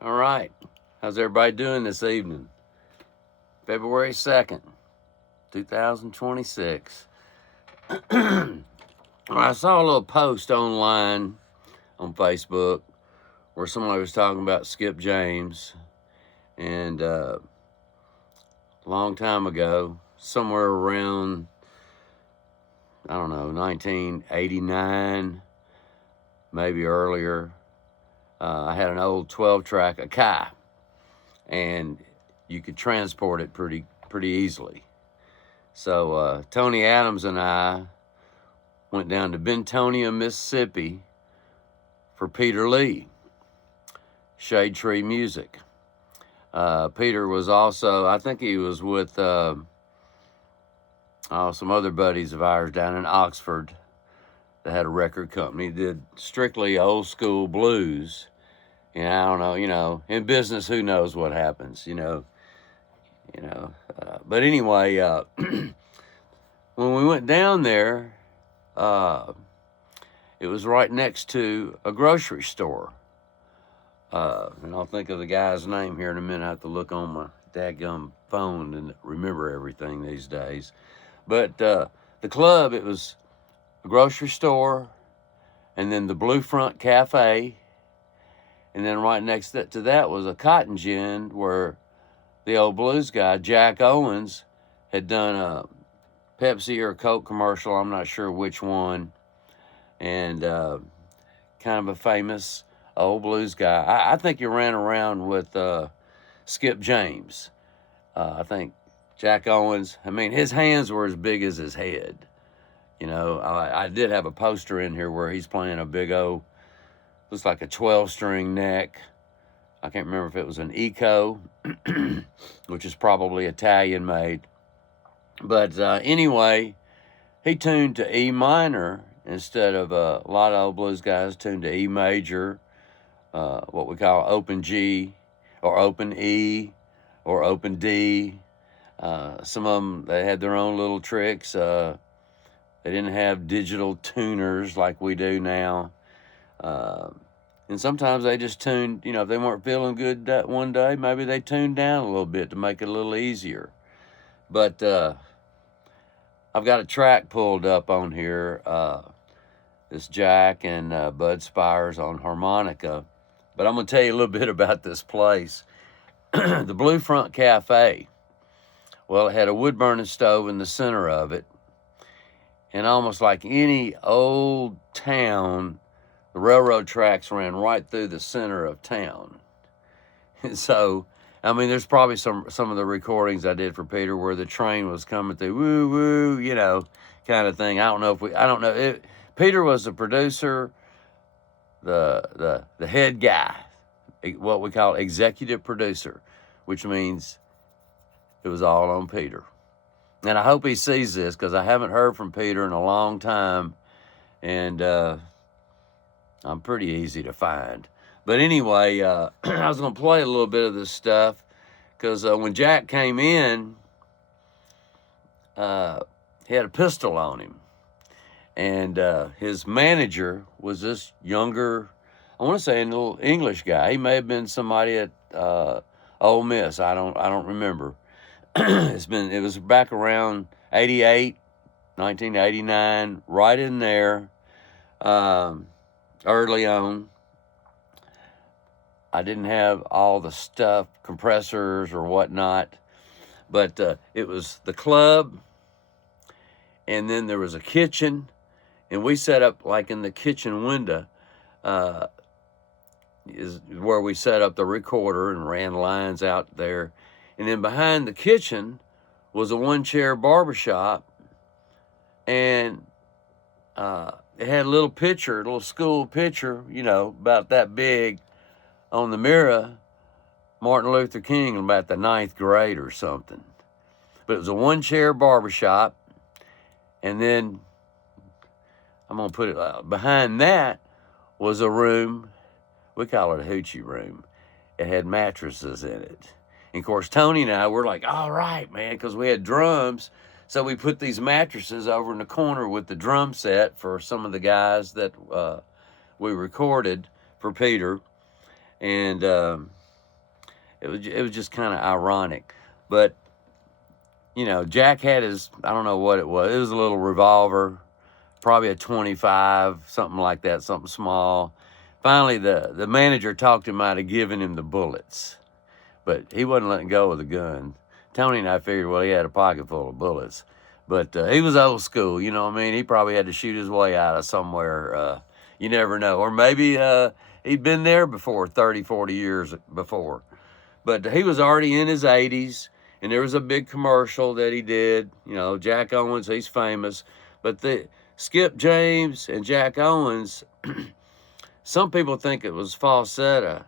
All right. How's everybody doing this evening? February 2nd, 2026. I saw a little post online on Facebook where somebody was talking about Skip James. And a long time ago, somewhere around, 1989, maybe earlier, I had an old 12-track Akai, and you could transport it pretty easily. So Tony Adams and I went down to Bentonia, Mississippi for Peter Lee, Shade Tree Music. Peter was also, I think he was with some other buddies of ours down in Oxford that had a record company, did strictly old school blues. And I don't know, in business, who knows what happens, but anyway, when we went down there, it was right next to a grocery store. And I'll think of the guy's name here in a minute. I have to look on my dadgum phone and remember everything these days. But the club, it was a grocery store, and then the Blue Front Cafe, and then right next to that was a cotton gin where the old blues guy, Jack Owens, had done a Pepsi or a Coke commercial, I'm not sure which one, and kind of a famous old blues guy. I think he ran around with Skip James. I think Jack Owens, his hands were as big as his head. I did have a poster in here where he's playing a big old, looks like a 12-string neck. I can't remember if it was an Eco, which is probably Italian made. But anyway, he tuned to E minor instead of a lot of old blues guys tuned to E major, what we call open G or open E or open D. Some of them, they had their own little tricks. They didn't have digital tuners like we do now. And sometimes they just tuned, if they weren't feeling good that one day, maybe they tuned down a little bit to make it a little easier. But I've got a track pulled up on here. This Jack and Bud Spires on harmonica. But I'm going to tell you a little bit about this place. The Blue Front Cafe. Well, it had a wood-burning stove in the center of it. And almost like any old town, the railroad tracks ran right through the center of town. And so, there's probably some of the recordings I did for Peter where the train was coming through, woo, woo, kind of thing. I don't know. Peter was the producer, the head guy, what we call executive producer, which means it was all on Peter. And I hope he sees this because I haven't heard from Peter in a long time. And I'm pretty easy to find. But anyway, I was going to play a little bit of this stuff because when Jack came in, he had a pistol on him. And his manager was this younger, I want to say a little English guy. He may have been somebody at Ole Miss. I don't remember. It was back around 88, 1989, right in there. Early on, I didn't have all the stuff, compressors or whatnot, but it was the club, and then there was a kitchen, and we set up like in the kitchen window is where we set up the recorder and ran lines out there, and then behind the kitchen was a one-chair barbershop, and it had a little school picture, about that big on the mirror, Martin Luther King in about the 9th grade or something. But it was a one-chair barbershop, and then I'm going to put it behind that was a room, we call it a hoochie room. It had mattresses in it. And of course, Tony and I were like, all right, man, because we had drums. So we put these mattresses over in the corner with the drum set for some of the guys that we recorded for Peter. And it was just kind of ironic. But you know, Jack had his, I don't know what it was. It was a little revolver, probably a 25, something like that, something small. Finally, the manager talked him out of giving him the bullets, but he wasn't letting go of the gun. Tony and I figured, well, he had a pocket full of bullets, but he was old school, you know what I mean? He probably had to shoot his way out of somewhere. You never know. Or maybe he'd been there before, 30, 40 years before. But he was already in his 80s, and there was a big commercial that he did. You know, Jack Owens, he's famous. But Skip James and Jack Owens, some people think it was falsetto.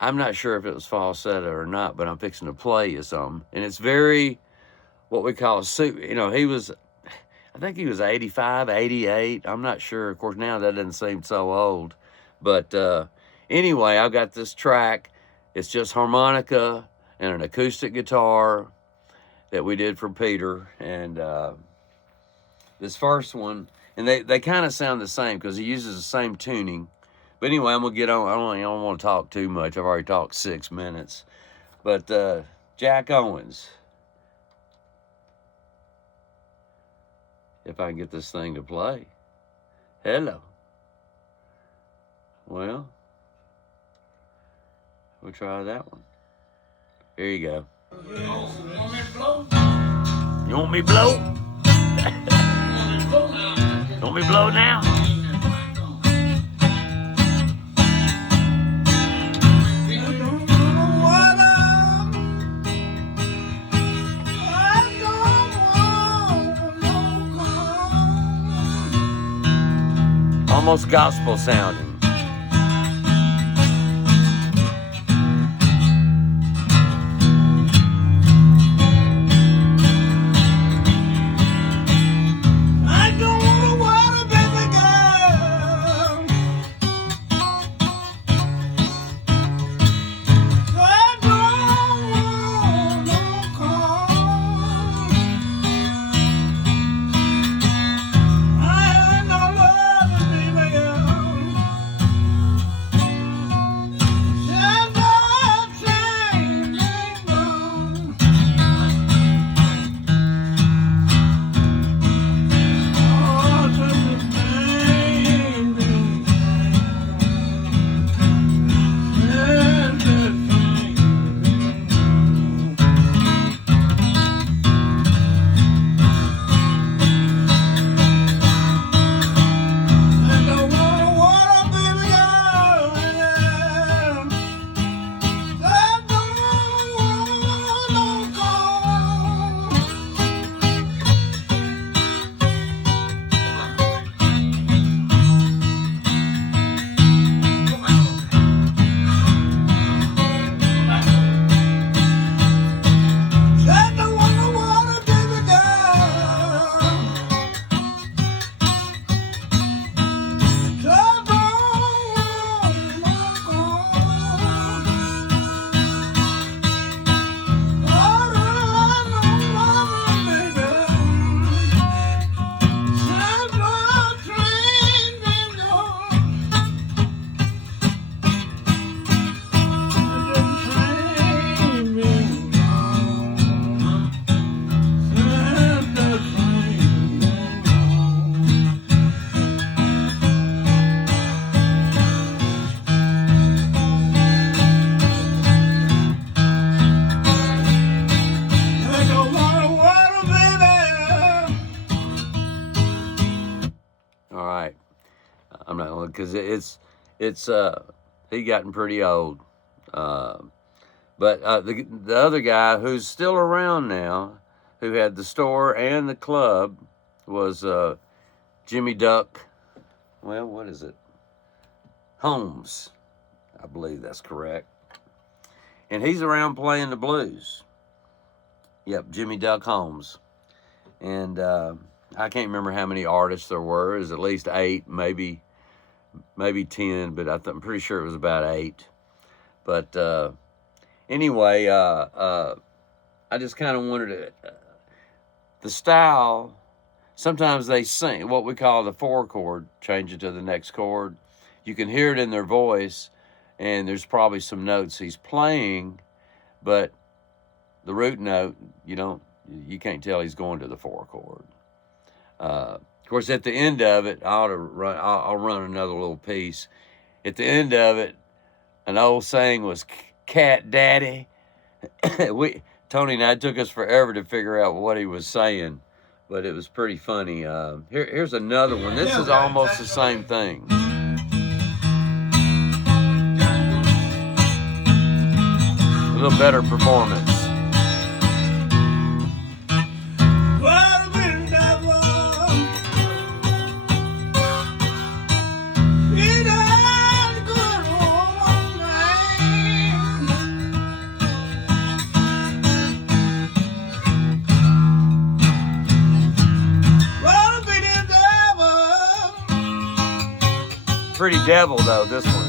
I'm not sure if it was falsetto or not, but I'm fixing to play you some. And it's very, what we call, you know, I think he was 85, 88. I'm not sure. Of course, now that doesn't seem so old. But anyway, I've got this track. It's just harmonica and an acoustic guitar that we did for Peter. And this first one, and they kind of sound the same because he uses the same tuning. But anyway, I'm going to get on. I don't want to talk too much. I've already talked 6 minutes. But Jack Owens. If I can get this thing to play. Hello. Well, we'll try that one. Here you go. You want me to blow? You want me to blow now? Almost gospel sounding. I'm not gonna, because it's he gotten pretty old. But the other guy who's still around now, who had the store and the club, was Jimmy Duck. Well, what is it? Holmes, I believe that's correct. And he's around playing the blues. Yep, Jimmy Duck Holmes. And I can't remember how many artists there were. It was at least 8, maybe 10, but I'm pretty sure it was about 8. But anyway, I just kind of wanted to, the style, sometimes they sing what we call the 4 chord, change it to the next chord. You can hear it in their voice, and there's probably some notes he's playing, but the root note, you can't tell he's going to the 4 chord. Of course, at the end of it, I'll run another little piece. At the end of it, an old saying was "Cat Daddy." Tony and I, it took us forever to figure out what he was saying, but it was pretty funny. Here's another one. This is almost the same thing. A little better performance. Pretty devil though, this one.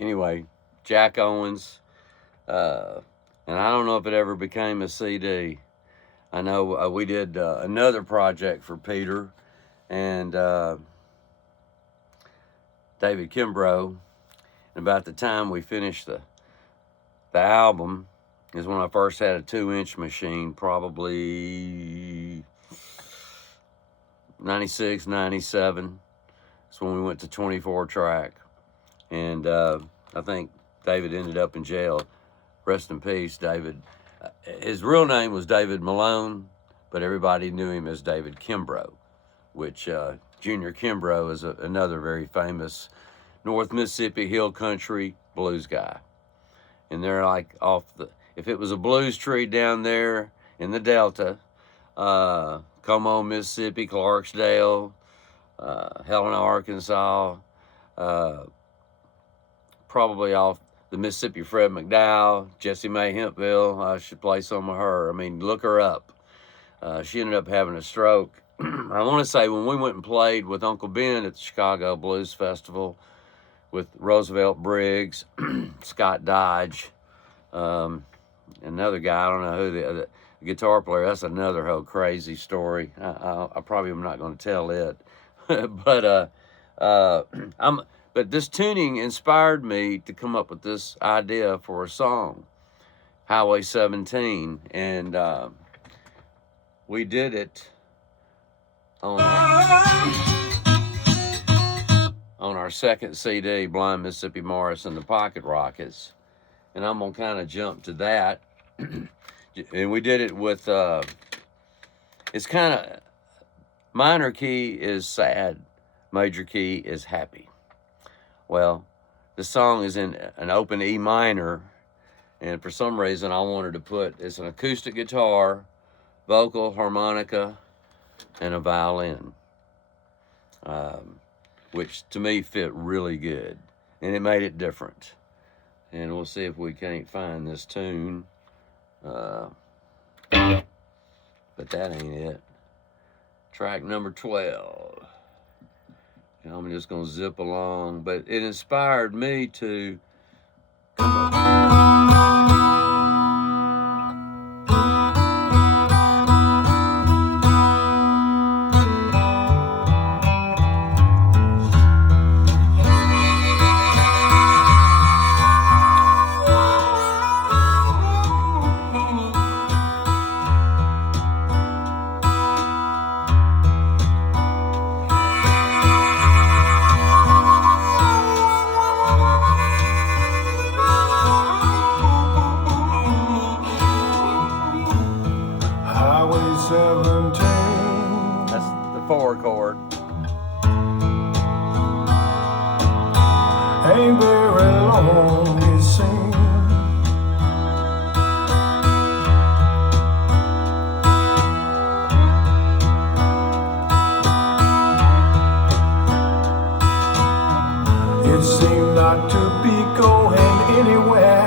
Anyway, Jack Owens, and I don't know if it ever became a CD. I know we did another project for Peter and David Kimbrough. And about the time we finished the album is when I first had a 2-inch machine, probably 96, 97. That's when we went to 24 track. And I think David ended up in jail. Rest in peace, David. His real name was David Malone, but everybody knew him as David Kimbrough, which Junior Kimbrough is another very famous North Mississippi hill country blues guy. And they're like if it was a blues tree down there in the Delta, Como, Mississippi, Clarksdale, Helena, Arkansas, probably off the Mississippi Fred McDowell, Jessie Mae Hempville. I should play some of her. I mean, look her up. She ended up having a stroke. I want to say when we went and played with Uncle Ben at the Chicago Blues Festival with Roosevelt Briggs, Scott Dodge, another guy, I don't know who, the guitar player, that's another whole crazy story. I probably am not going to tell it. But this tuning inspired me to come up with this idea for a song, Highway 17, and we did it on our second CD, Blind Mississippi Morris and the Pocket Rockets, and I'm gonna kind of jump to that. And we did it with it's kind of, minor key is sad, major key is happy. Well, the song is in an open E minor, and for some reason I wanted to put, it's an acoustic guitar, vocal, harmonica, and a violin, which to me fit really good, and it made it different. And we'll see if we can't find this tune, but that ain't it. Track number 12. I'm just going to zip along, but it inspired me to Highway 17. that's the 4 chord. Ain't very long, it seems. It seemed not to be going anywhere.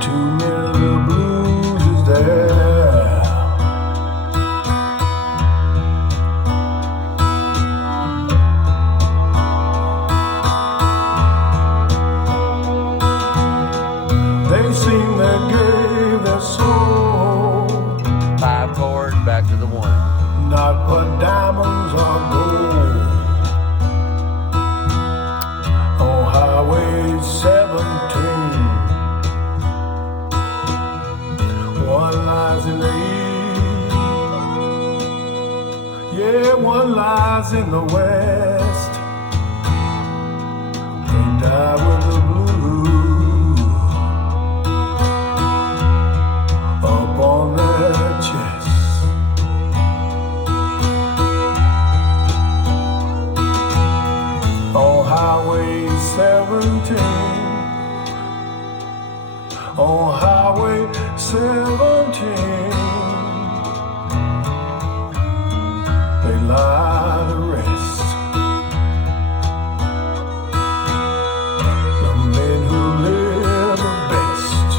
Too many of the blues is there. They seem they gave their soul, 5 chord, back to the 1. not for diamonds or gold. On Highway 17, one lies in the east, yeah, one lies in the west. They die with the blue up on their chest. On Highway 17, on Highway 17, they lie to rest. The men who live the best.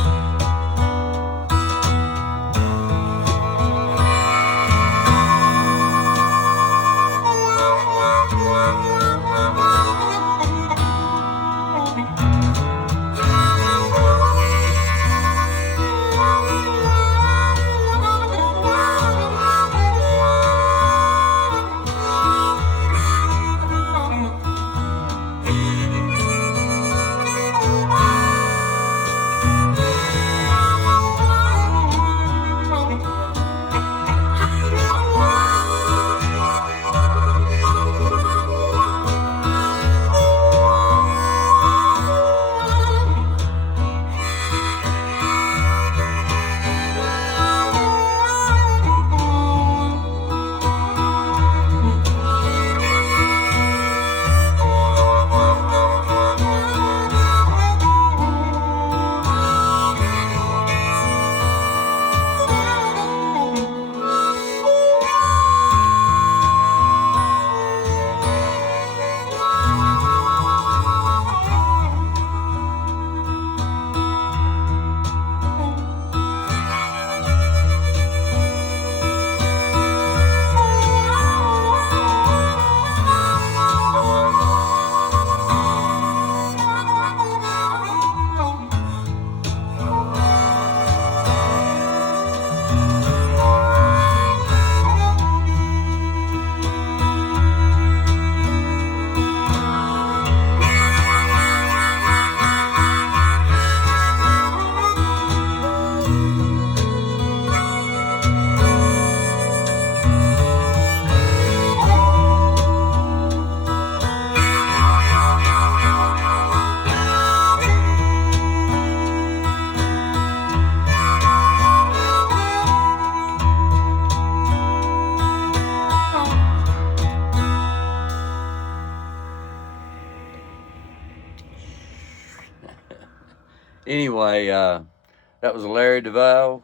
Anyway, that was Larry DeVoe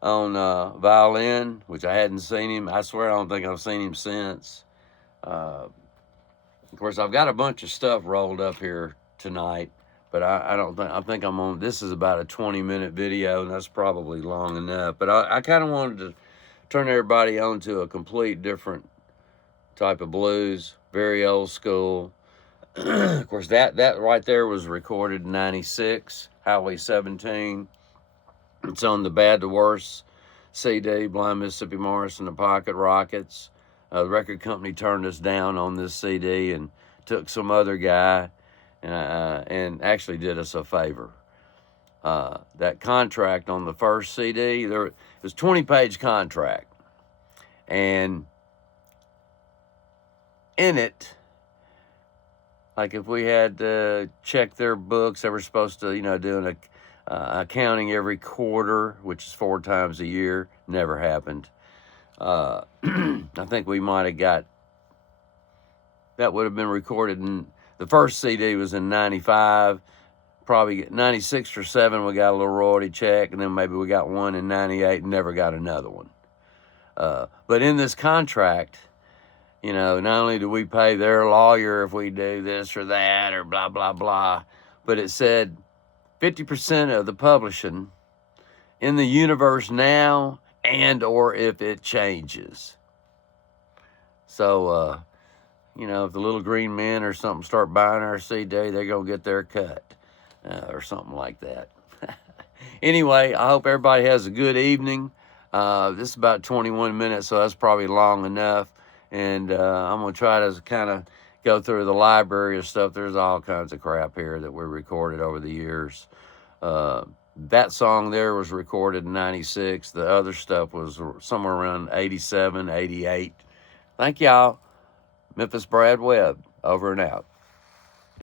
on violin, which I hadn't seen him. I swear I don't think I've seen him since. Of course, I've got a bunch of stuff rolled up here tonight, but I think I'm on, this is about a 20-minute video, and that's probably long enough. But I kind of wanted to turn everybody on to a complete different type of blues, very old school. Of course, that right there was recorded in '96, Highway 17. It's on the Bad to Worse CD, Blind Mississippi Morris and the Pocket Rockets. The record company turned us down on this CD and took some other guy and actually did us a favor. That contract on the first CD, it was a 20-page contract. And in it, like if we had to check their books, they were supposed to, do an accounting every quarter, which is 4 times a year. Never happened. I think we might have got, that would have been recorded in, the first CD was in 95, probably 96 or 7, we got a little royalty check, and then maybe we got one in 98 and never got another one. But in this contract, not only do we pay their lawyer if we do this or that or blah, blah, blah, but it said 50% of the publishing in the universe now and or if it changes. So, if the Little Green Men or something start buying our CD, they're going to get their cut or something like that. Anyway, I hope everybody has a good evening. This is about 21 minutes, so that's probably long enough. And I'm going to try to kind of go through the library of stuff. There's all kinds of crap here that we recorded over the years. That song there was recorded in 96. The other stuff was somewhere around 87, 88. Thank y'all. Memphis Brad Webb, over and out.